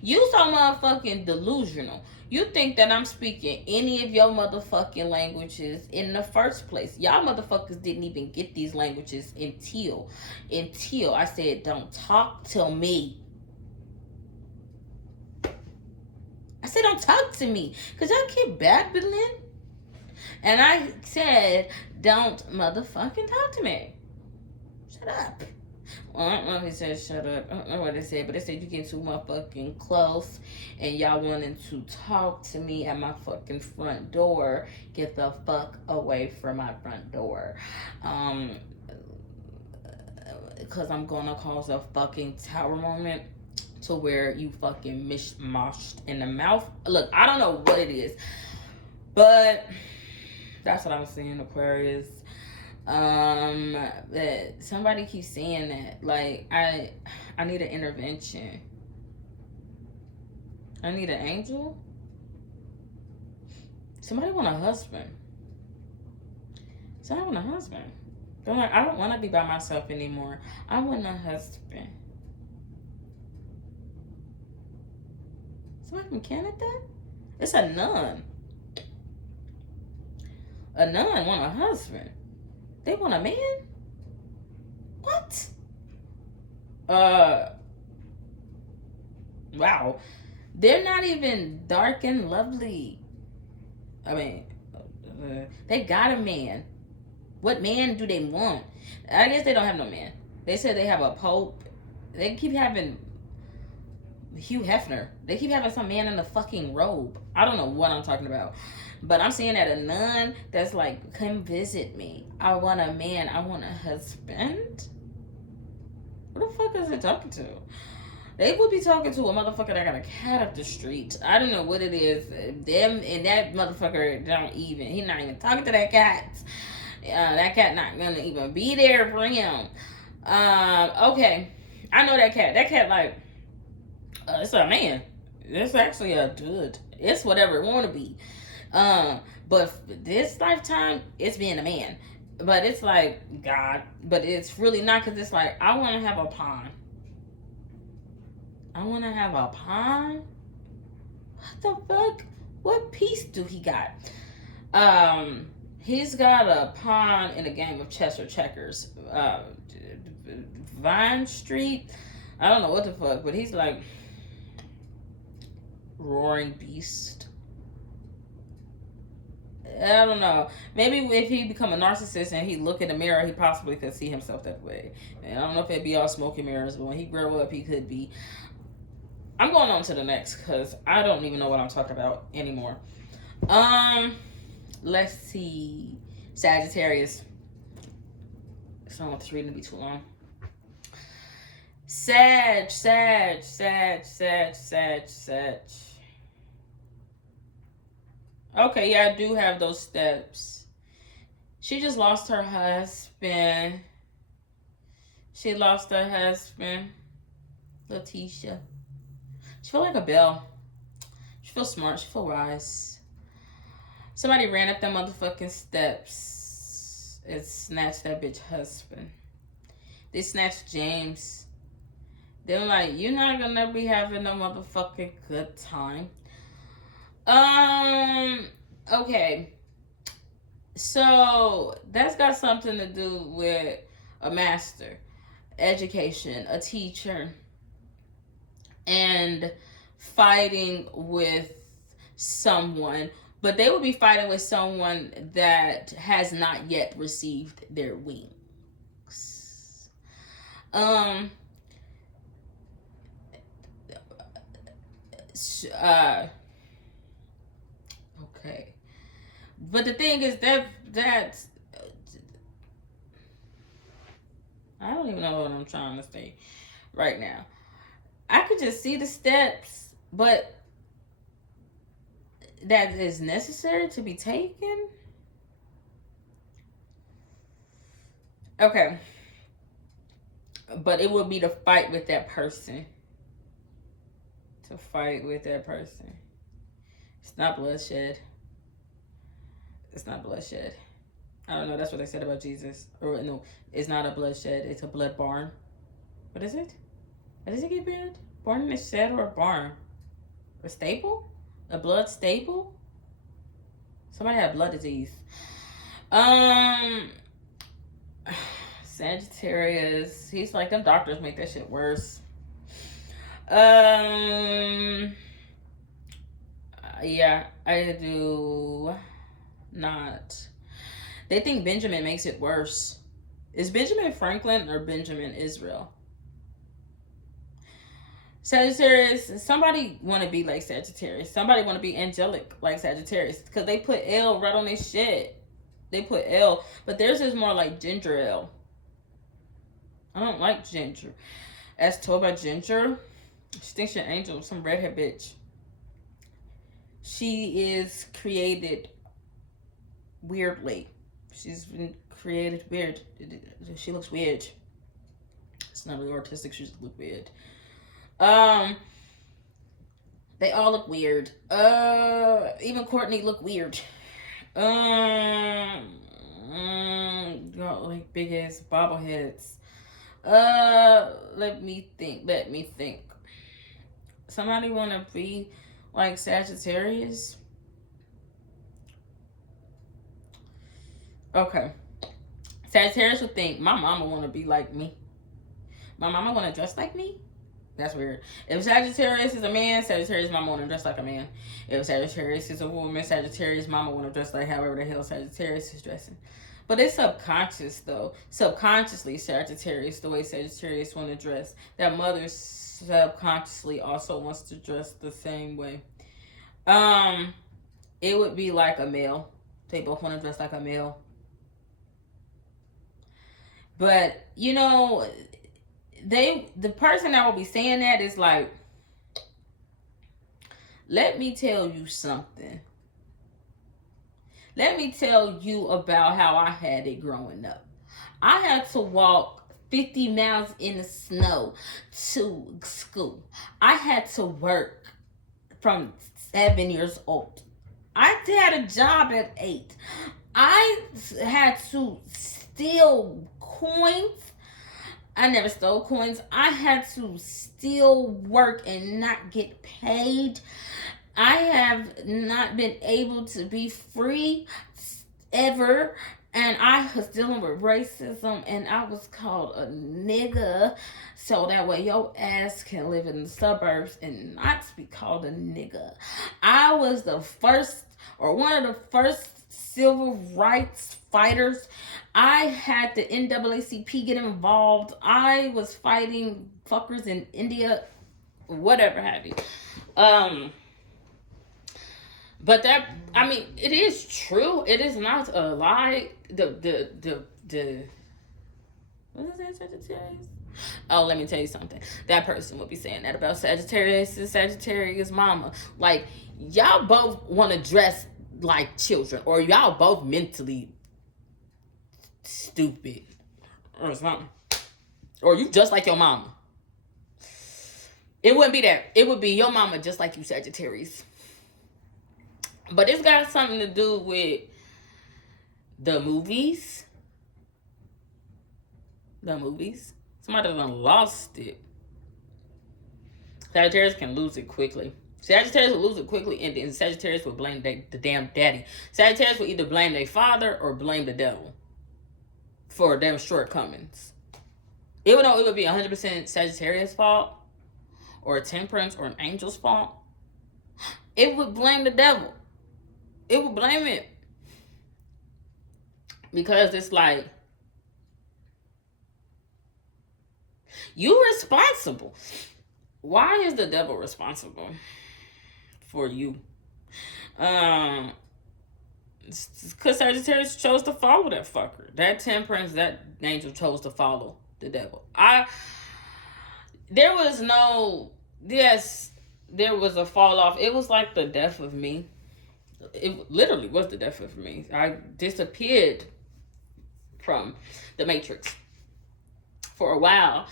You so motherfucking delusional. You think that I'm speaking any of your motherfucking languages in the first place. Y'all motherfuckers didn't even get these languages until I said, don't talk to me. I said, don't talk to me. Because y'all keep babbling. And I said, don't motherfucking talk to me. Shut up. Well, I don't know if it said shut up. I don't know what it said, but it said you get too motherfucking close and y'all wanting to talk to me at my fucking front door. Get the fuck away from my front door. Because I'm gonna cause a fucking tower moment to where you fucking mishmashed in the mouth. Look, I don't know what it is, but that's what I was saying, Aquarius. That somebody keeps saying that, like, I need an intervention. I need an angel. Somebody want a husband. Somebody want a husband. I'm like, I don't want to be by myself anymore. I want a husband. Somebody from Canada? It's a nun. A nun want a husband. They want a man? What? Wow. They're not even dark and lovely. I mean, they got a man. What man do they want? I guess they don't have no man. They said they have a pope. They keep having Hugh Hefner. They keep having some man in a fucking robe. I don't know what I'm talking about. But I'm seeing that a nun that's like, come visit me. I want a man. I want a husband. What the fuck is it talking to? They would be talking to a motherfucker that got a cat up the street. I don't know what it is. Them and that motherfucker don't even. He's not even talking to that cat. That cat not gonna even be there for him. Okay. I know that cat. That cat like, it's a man. It's actually a dude. It's whatever it want to be. But this lifetime, it's being a man. But it's like God. But it's really not, because it's like, I want to have a pond. I want to have a pond? What the fuck? What piece do he got? He's got a pawn in a game of chess or checkers. Vine Street. I don't know what the fuck, but he's like roaring beast. I don't know. Maybe if he become a narcissist and he look in the mirror, he possibly could see himself that way. And I don't know if it'd be all smoky mirrors, but when he grow up, he could be. I'm going on to the next because I don't even know what I'm talking about anymore. Let's see. Sagittarius. I don't want this reading to be too long. Sag. Okay, yeah, I do have those steps. She just lost her husband. She lost her husband, Letitia. She feel like a belle. She feel smart. She feel wise. Somebody ran up them motherfucking steps and snatched that bitch husband. They snatched James. They were like, you're not gonna be having no motherfucking good time. Okay. So that's got something to do with a master, education, a teacher, and fighting with someone. But they will be fighting with someone that has not yet received their wings. Okay. But the thing is that I don't even know what I'm trying to say right now. I could just see the steps, but that is necessary to be taken. Okay. But it would be to fight with that person. To fight with that person. It's not bloodshed. It's not bloodshed. I don't know. That's what they said about Jesus. Or no, it's not a bloodshed. It's a blood barn. What is it? What does it get banned? Born in a shed or a barn? A staple? A blood staple? Somebody had blood disease. Sagittarius. He's like, them doctors make that shit worse. Yeah, I do not. They think Benjamin makes it worse. Is Benjamin Franklin or Benjamin Israel? Sagittarius, somebody want to be like Sagittarius. Somebody want to be angelic like Sagittarius. Because they put L right on their shit. They put L. But theirs is more like ginger L. I don't like ginger. As told by Ginger, she thinks she's an angel. Some redhead bitch. She is created weirdly. She's been created weird. She looks weird. It's not really artistic. She just looks weird. They all look weird. Even Courtney look weird. Got like big ass bobbleheads. Let me think. Somebody wanna be like Sagittarius? Okay. Sagittarius would think, my mama wanna be like me. My mama wanna dress like me? That's weird. If Sagittarius is a man, Sagittarius mama want to dress like a man. If Sagittarius is a woman, Sagittarius mama want to dress like however the hell Sagittarius is dressing. But it's subconscious though. Subconsciously, Sagittarius, the way Sagittarius want to dress. That mother subconsciously also wants to dress the same way. It would be like a male. They both want to dress like a male. But you know, the person that will be saying that is like, let me tell you something. Let me tell you about how I had it growing up. I had to walk 50 miles in the snow to school. I had to work from 7 years old. I had a job at 8. I had to steal coins. I never stole coins. I had to still work and not get paid. I have not been able to be free ever. And I was dealing with racism and I was called a nigga. So that way your ass can live in the suburbs and not be called a nigga. I was the first or one of the first civil rights fighters. I had the NAACP get involved. I was fighting fuckers in India, whatever have you. But that, I mean, it is true. It is not a lie. What is that, Sagittarius? Oh, let me tell you something. That person would be saying that about Sagittarius and Sagittarius mama. Like, y'all both want to dress like children, or y'all both mentally stupid or something. Or you just like your mama. It wouldn't be that. It would be your mama just like you, Sagittarius. But it's got something to do with the movies. The movies. Somebody done lost it. Sagittarius can lose it quickly. Sagittarius will lose it quickly, and then Sagittarius will blame the damn daddy. Sagittarius will either blame their father or blame the devil for their shortcomings. Even though it would be 100% Sagittarius' fault, or a temperance, or an angel's fault, it would blame the devil. It would blame it. Because it's like, you responsible. Why is the devil responsible for you? Because Sagittarius chose to follow that fucker. That temperance, that angel chose to follow the devil. There was a fall off. It was like the death of me. It literally was the death of me. I disappeared from the Matrix for a while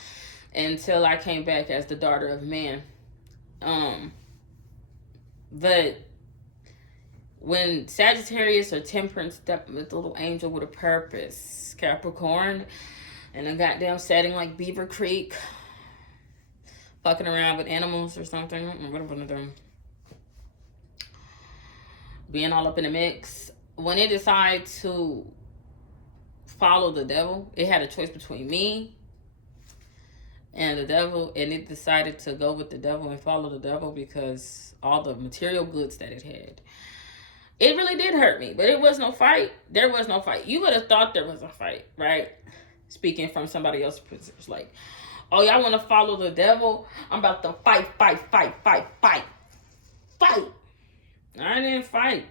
until I came back as the daughter of man. But when Sagittarius or Temperance stepped with the little angel with a purpose, Capricorn, and a goddamn setting like Beaver Creek, fucking around with animals or something, whatever, being all up in the mix. When it decided to follow the devil, it had a choice between me and the devil, and it decided to go with the devil and follow the devil because all the material goods that it had. It really did hurt me, but it was no fight. There was no fight. You would have thought there was a fight, right? Speaking from somebody else's position, like, oh, y'all want to follow the devil? I'm about to fight. I didn't fight.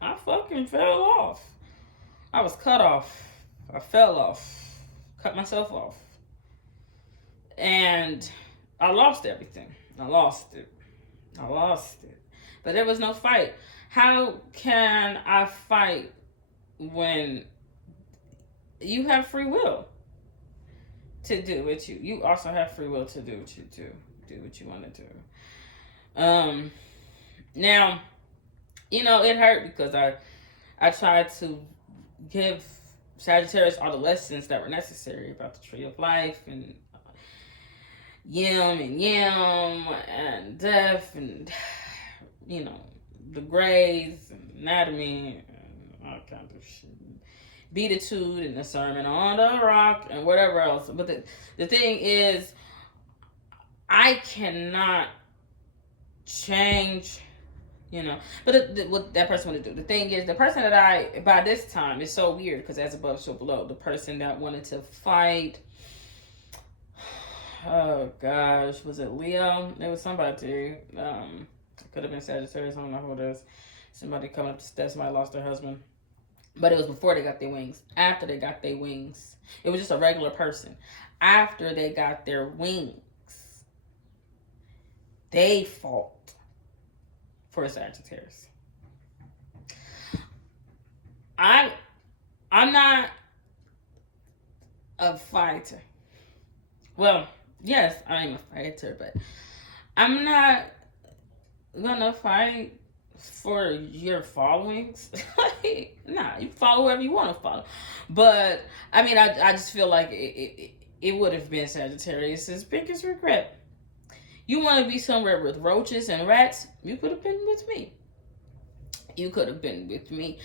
I fucking fell off. I was cut off. I fell off. Cut myself off. And I lost everything. I lost it. But there was no fight. How can I fight when you have free will to do what you also have free will to do what you do what you want to do. Now, it hurt because I tried to give Sagittarius all the lessons that were necessary about the tree of life and yin and death and the grades and anatomy and all kinds of shit. Beatitude and the Sermon on the Rock and whatever else. But the thing is, I cannot change, but what that person want to do. The thing is, the person that by this time, it's so weird because as above, so below. The person that wanted to fight, oh gosh, was it Leo? It was somebody. It could have been Sagittarius. I don't know who it is. Somebody coming up the steps. Somebody lost their husband. But it was before they got their wings. After they got their wings. It was just a regular person. After they got their wings, they fought for Sagittarius. I'm not a fighter. Well, yes, I am a fighter, but I'm not gonna fight for your followings. Nah, you follow whoever you want to follow. But I mean, I just feel like it would have been Sagittarius' biggest regret. You want to be somewhere with roaches and rats, you could have been with me. You could have been with me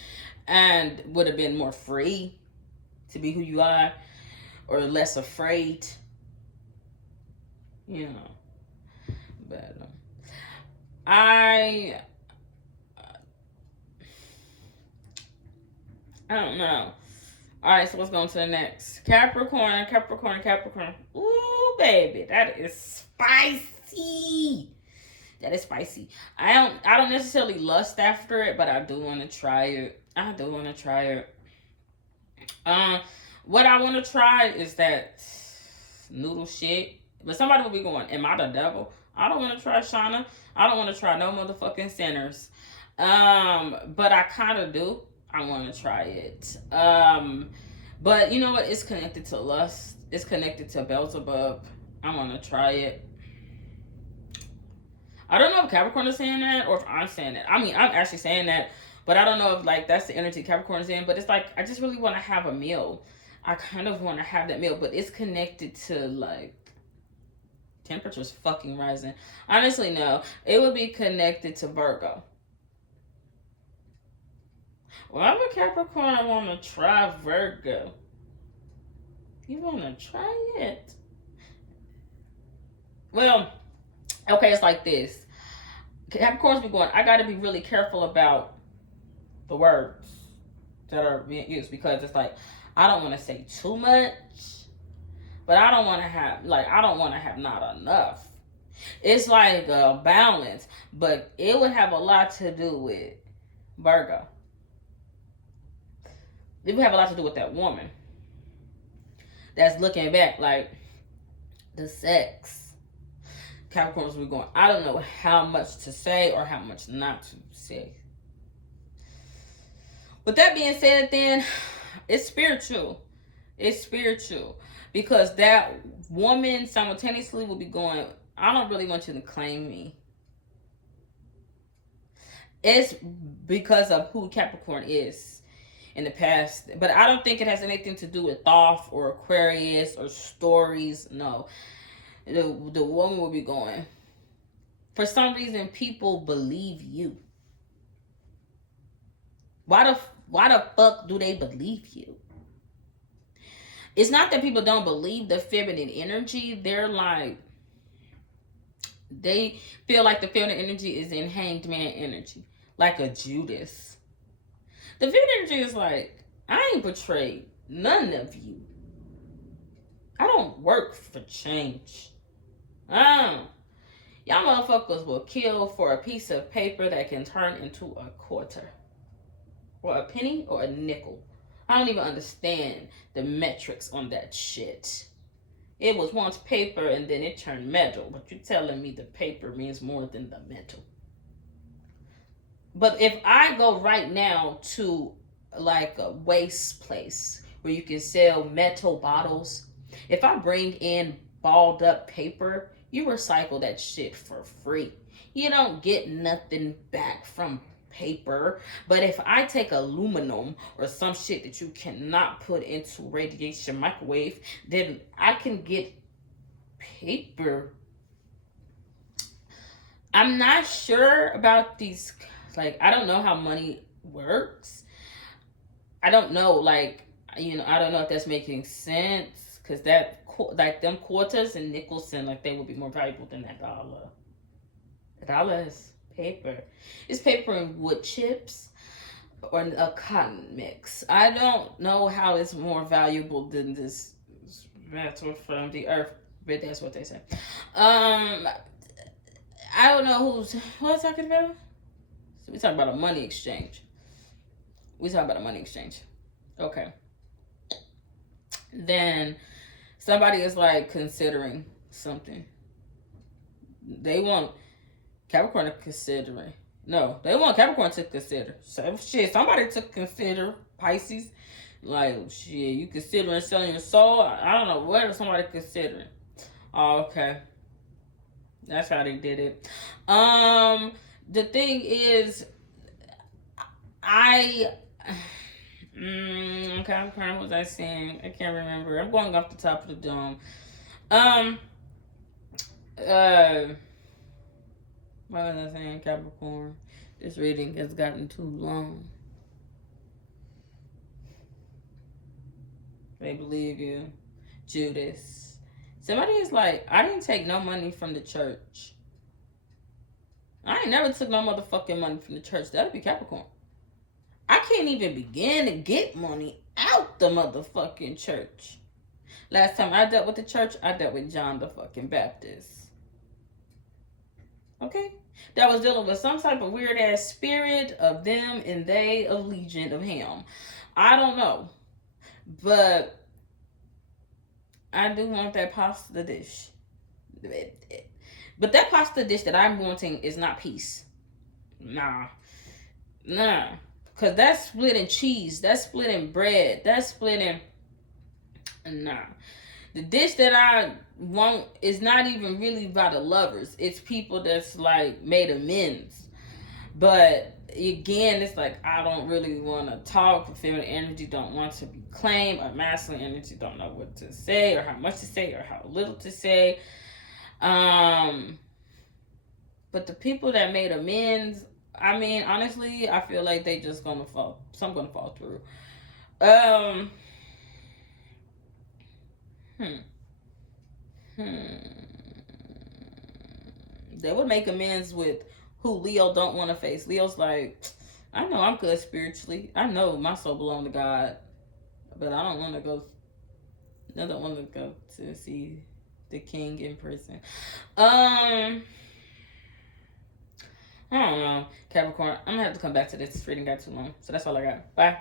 and would have been more free to be who you are or less afraid. But I don't know. All right, so let's go on to the next. Capricorn. Ooh, baby, that is spicy. I don't necessarily lust after it, but I do want to try it. What I want to try is that noodle shit. But somebody will be going, am I the devil? I don't want to try Shauna. I don't want to try no motherfucking sinners. But I kind of do. I want to try it. But you know what? It's connected to lust. It's connected to Beelzebub. I want to try it. I don't know if Capricorn is saying that or if I'm saying that. I mean, I'm actually saying that, but I don't know if like that's the energy Capricorn is in. But it's like I just really want to have a meal. I kind of want to have that meal, but it's connected to like temperatures fucking rising. Honestly, no. It would be connected to Virgo. Well, I'm a Capricorn. I want to try Virgo. You want to try it? Well, okay, it's like this. Capricorns be going, I got to be really careful about the words that are being used because it's like, I don't want to say too much, but I don't want to have, like, I don't want to have not enough. It's like a balance, but it would have a lot to do with Virgo. It would have a lot to do with that woman that's looking back, like the sex. Capricorns were going, I don't know how much to say or how much not to say. With that being said, then it's spiritual. It's spiritual because that woman simultaneously will be going, I don't really want you to claim me. It's because of who Capricorn is in the past. But I don't think it has anything to do with Thoth or Aquarius or stories. No. The woman will be going, for some reason, people believe you. Why the fuck do they believe you? It's not that people don't believe the feminine energy. They're like, they feel like the feminine energy is in hanged man energy. Like a Judas. The feminine energy is like, I ain't betrayed none of you. I don't work for change. Y'all motherfuckers will kill for a piece of paper that can turn into a quarter. Or a penny or a nickel. I don't even understand the metrics on that shit. It was once paper and then it turned metal. But you're telling me the paper means more than the metal. But if I go right now to like a waste place where you can sell metal bottles, if I bring in balled up paper, you recycle that shit for free. You don't get nothing back from paper. But if I take aluminum or some shit that you cannot put into radiation microwave, then I can get paper. I'm not sure about these, like, I don't know how money works. I don't know, like, you know, I don't know if that's making sense, because that, like, them quarters and nickels, and like, they would be more valuable than that dollar. The dollar is paper. It's paper and wood chips or a cotton mix. I don't know how it's more valuable than this metal from the earth, but that's what they say. I don't know what I was talking about. So we talking about a money exchange. Okay. Then somebody is like considering something. They want Capricorn to consider. No, they want Capricorn to consider. So shit, somebody to consider Pisces. Like shit, you considering selling your soul? I don't know what somebody considering. Oh, okay. That's how they did it. The thing is, okay, what was I saying? I can't remember. I'm going off the top of the dome. What was I saying? Capricorn. This reading has gotten too long. They believe you. Judas. Somebody is like, I didn't take no money from the church. I ain't never took no motherfucking money from the church. That'll be Capricorn. I can't even begin to get money out the motherfucking church. Last time I dealt with the church, I dealt with John the fucking Baptist. Okay? That was dealing with some type of weird ass spirit of them and they of legion of him. I don't know. But I do want that pasta dish. But that pasta dish that I'm wanting is not peace. Nah. Because that's splitting cheese. That's splitting bread. That's splitting... Nah. The dish that I want is not even really by the lovers. It's people that's like made amends. But again, it's like I don't really want to talk. Feminine energy don't want to be claimed, or masculine energy don't know what to say, or how much to say, or how little to say. But the people that made amends, I mean, honestly, I feel like they just gonna fall. Some gonna fall through. Um. Hmm. Hmm. They would make amends with who Leo don't want to face. Leo's like, I know I'm good spiritually. I know my soul belongs to God, but I don't want to go. I don't want to go to see the king in prison. I don't know, Capricorn. I'm gonna have to come back to this. This reading got too long, so that's all I got. Bye.